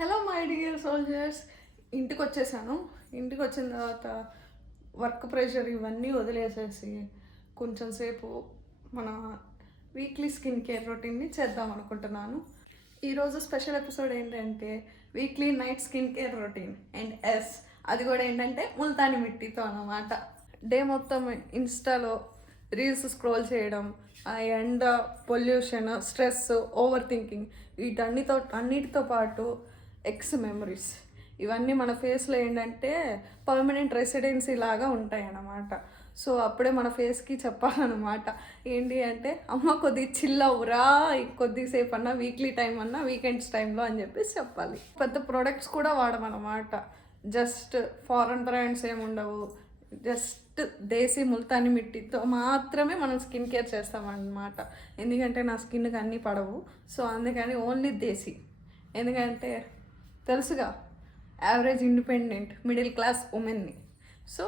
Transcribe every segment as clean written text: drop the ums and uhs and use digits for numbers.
Hello my dear soldiers. ఇంటికి వచ్చేసాను. ఇంటికి వచ్చిన తర్వాత వర్క్ ప్రెషర్ ఇవన్నీ వదిలేసేసి కొంచెం సేపు మన వీక్లీ స్కిన్ కేర్ రొటీన్ని చేద్దాం అనుకుంటున్నాను. ఈరోజు స్పెషల్ ఎపిసోడ్ ఏంటంటే weekly night skin care routine and అది కూడా ఏంటంటే ముల్తాని మిట్టితో అన్నమాట. డే మొత్తం ఇన్స్టాలో రీల్స్ స్క్రోల్ చేయడం, ఆ ఎండ, పొల్యూషన్, స్ట్రెస్, ఓవర్ థింకింగ్ అన్నిటితో పాటు మెమరీస్ ఇవన్నీ మన ఫేస్లో ఏంటంటే పర్మనెంట్ రెసిడెన్సీ లాగా ఉంటాయి అన్నమాట. సో అప్పుడే మన ఫేస్కి చెప్పాలన్నమాట ఏంటి అంటే, అమ్మ కొద్దిగా చిల్ అవ్వరా, కొద్దిసేపు అన్నా వీక్లీ టైం అన్నా వీకెండ్స్ టైంలో అని చెప్పేసి చెప్పాలి. పెద్ద ప్రొడక్ట్స్ కూడా వాడమన్నమాట. జస్ట్ ఫారెన్ బ్రాండ్స్ ఏమి ఉండవు. జస్ట్ దేశీ ముల్తాని మిట్టితో మాత్రమే మనం స్కిన్ కేర్ చేస్తామన్నమాట. ఎందుకంటే నా స్కిన్కి అన్నీ పడవు. సో అందుకని ఓన్లీ దేశీ. ఎందుకంటే తెలుసుగా, యావరేజ్ ఇండిపెండెంట్ మిడిల్ క్లాస్ ఉమెన్ని. సో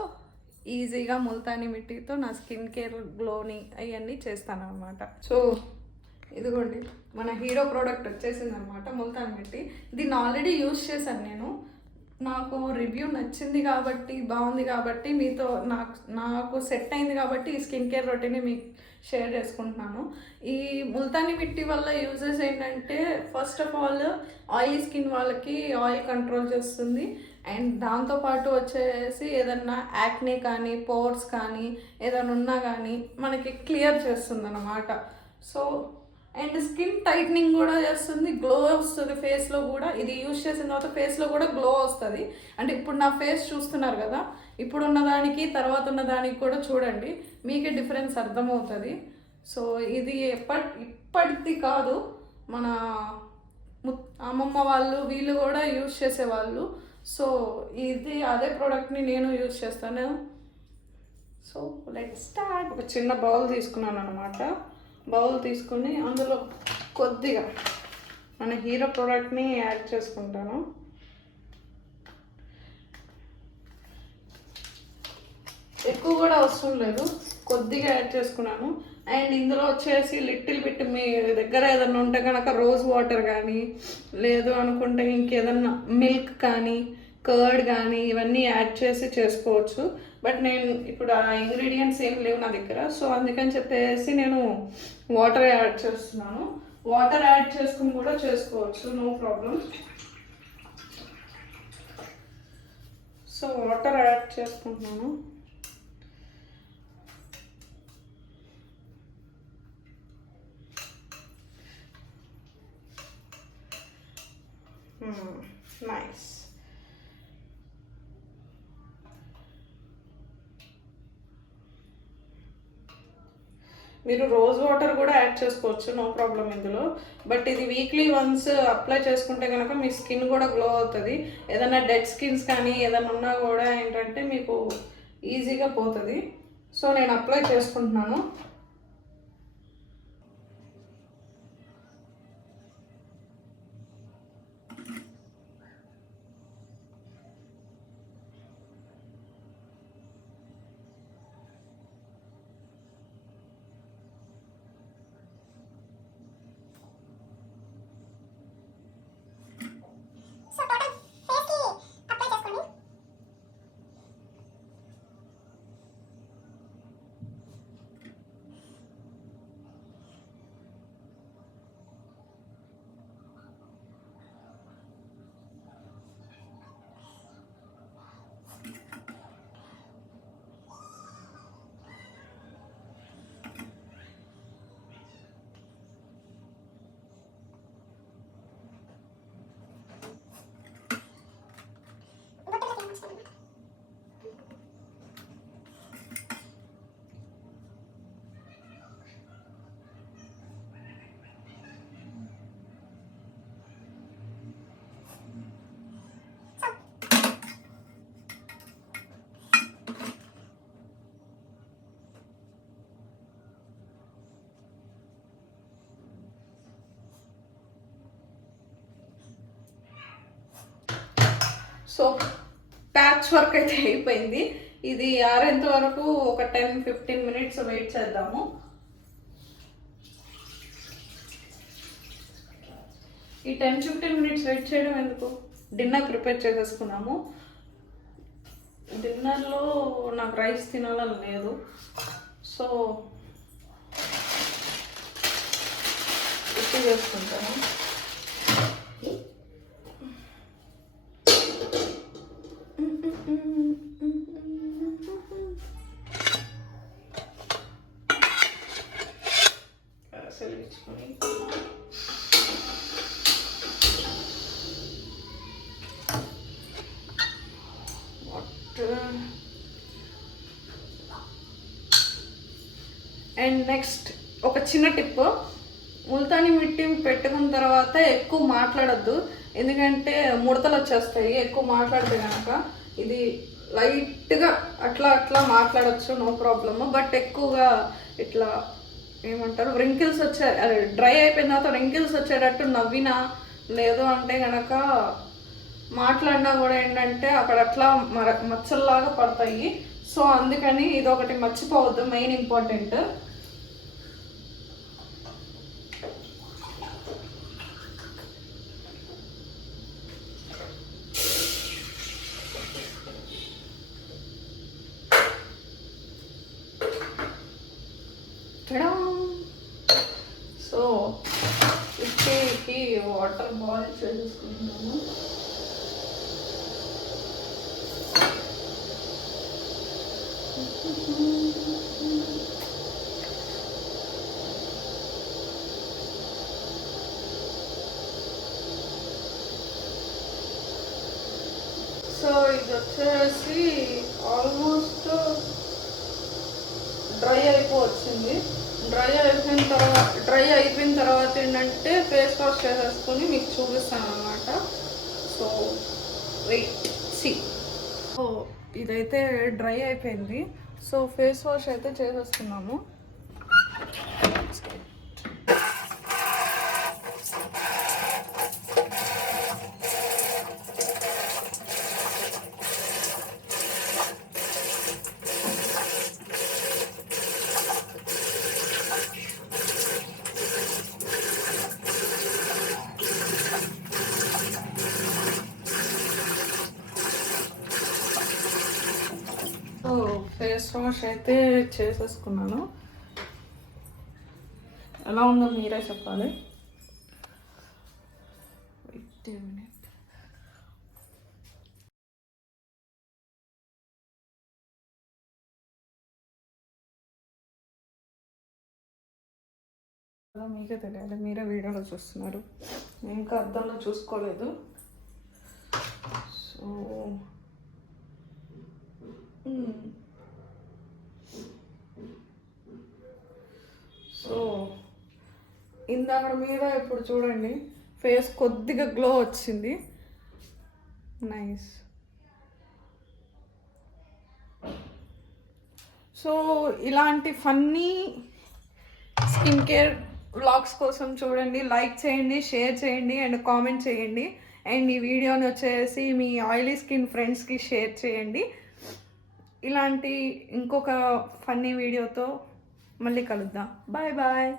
ఈజీగా ముల్తాని మిట్టితో నా స్కిన్ కేర్ గ్లోని అవన్నీ చేస్తాను అనమాట. సో ఇదిగోండి మన హీరో ప్రోడక్ట్ వచ్చేసింది అనమాట, ముల్తాని మిట్టి. దీన్ని ఆల్రెడీ యూజ్ చేశాను నేను. నాకు రివ్యూ నచ్చింది కాబట్టి, బాగుంది కాబట్టి, మీతో నాకు సెట్ అయింది కాబట్టి ఈ స్కిన్ కేర్ రొటీన్ని మీకు షేర్ చేసుకుంటున్నాను. ఈ ముల్తాని మిట్టి వల్ల యూజెస్ ఏంటంటే, first of all oily skin వాళ్ళకి ఆయిల్ కంట్రోల్ చేస్తుంది. అండ్ దాంతోపాటు వచ్చేసి ఏదన్నా యాక్నే కానీ, పోర్స్ కానీ ఏదైనా ఉన్నా కానీ మనకి క్లియర్ చేస్తుంది అన్నమాట. సో అండ్ స్కిన్ టైట్నింగ్ కూడా చేస్తుంది, గ్లో వస్తుంది ఫేస్లో కూడా. ఇది యూజ్ చేసిన తర్వాత ఫేస్లో కూడా గ్లో వస్తుంది. అంటే ఇప్పుడు నా ఫేస్ చూస్తున్నారు కదా, ఇప్పుడు ఉన్నదానికి తర్వాత ఉన్నదానికి కూడా చూడండి, మీకే డిఫరెన్స్ అర్థమవుతుంది. సో ఇది ఇప్పటిది కాదు, మన అమ్మమ్మ వాళ్ళు వీళ్ళు కూడా యూజ్ చేసేవాళ్ళు. సో ఇది అదే ప్రోడక్ట్ని నేను యూజ్ చేస్తాను. So let start. ఒక చిన్న బౌల్ తీసుకున్నాను అనమాట. బౌల్ తీసుకుని అందులో కొద్దిగా మన హీరో ప్రోడక్ట్ని యాడ్ చేసుకుంటాను. ఎక్కువ కూడా అవసరం లేదు, కొద్దిగా యాడ్ చేసుకున్నాను. అండ్ ఇందులో వచ్చేసి లిటిల్ బిట్ మీ దగ్గర ఏదన్నా ఉంటే కనుక రోజ్ వాటర్ కానీ, లేదు అనుకుంటే ఇంకేదన్నా మిల్క్ కానీ, కర్డ్ కానీ ఇవన్నీ యాడ్ చేసి చేసుకోవచ్చు. బట్ నేను ఇప్పుడు ఆ ఇంగ్రీడియంట్స్ ఏం లేవు నా దగ్గర. సో అందుకని చెప్పేసి నేను వాటర్ యాడ్ చేస్తున్నాను. వాటర్ యాడ్ చేసుకుని కూడా చేసుకోవచ్చు, no problem. So water add చేసుకుంటున్నాను. నైస్. మీరు రోజ్ వాటర్ కూడా యాడ్ చేసుకోవచ్చు, నో ప్రాబ్లం ఇందులో. బట్ ఇది వీక్లీ వన్స్ అప్లై చేసుకుంటే కనుక మీ స్కిన్ కూడా గ్లో అవుతుంది. ఏదైనా డెడ్ స్కిన్స్ కానీ ఏదైనా ఉన్నా కూడా ఏంటంటే మీకు ఈజీగా పోతుంది. సో నేను అప్లై చేసుకుంటున్నాను. సో ప్యాచ్ వర్క్ అయితే అయిపోయింది. ఇది ఆరేంత వరకు ఒక 10-15 మినిట్స్ వెయిట్ చేద్దాము. ఈ 10-15 మినిట్స్ వెయిట్ చేయడం ఎందుకు, డిన్నర్ ప్రిపేర్ చేసేసుకున్నాము. డిన్నర్లో నాకు రైస్ తినాలని లేదు, సో ఉప్పు వేసుకుంటాను. అండ్ నెక్స్ట్ ఒక చిన్న టిప్, ముల్తానీ మిట్టి పెట్టుకున్న తర్వాత ఎక్కువ మాట్లాడద్దు, ఎందుకంటే ముడతలు వచ్చేస్తాయి ఎక్కువ మాట్లాడితే కనుక. ఇది లైట్గా అట్లా అట్లా మాట్లాడచ్చు, నో ప్రాబ్లమ్. బట్ ఎక్కువగా ఇట్లా ఏమంటారు రింకిల్స్ డ్రై అయిపోయిన తర్వాత రింకిల్స్ వచ్చేటట్టు నవ్వినా లేదు అంటే కనుక మాట్లాడినా కూడా ఏంటంటే అక్కడ అట్లా మచ్చల్లాగా పడతాయి. సో అందుకని ఇది ఒకటి మర్చిపోవద్దు, మెయిన్ ఇంపార్టెంట్. సో ఇప్పటికి వాటర్ బాయిల్ చేసుకుంటాము. సో ఇది వచ్చేసి ఆల్మోస్ట్ డ్రై అయిపోవచ్చింది. డ్రై అయిపోయిన తర్వాత ఏంటంటే ఫేస్ వాష్ చేసేసుకొని మీకు చూపిస్తాను అన్నమాట. So wait see. సో ఇదైతే డ్రై అయిపోయింది. సో ఫేస్ వాష్ అయితే చేసేస్తున్నాము. ఫేస్ వాష్ అయితే చేసేసుకున్నాను. ఎలా ఉందో మీరే చెప్పాలి. మీకే తెలియాలి, మీరే వీడియోలో చూస్తున్నారు, నేను ఇంకా అద్దంలో చూసుకోలేదు. సో సో ఇందాక మీద ఇప్పుడు చూడండి ఫేస్ కొద్దిగా గ్లో వచ్చింది. నైస్. సో ఇలాంటి ఫన్నీ స్కిన్ కేర్ వ్లాగ్స్ కోసం చూడండి, లైక్ చేయండి, షేర్ చేయండి అండ్ కామెంట్ చేయండి. అండ్ ఈ వీడియోని వచ్చేసి మీ ఆయిలీ స్కిన్ ఫ్రెండ్స్కి షేర్ చేయండి. ఇలాంటి ఇంకొక ఫన్నీ వీడియోతో మళ్ళీ కలుద్దాం. Bye bye.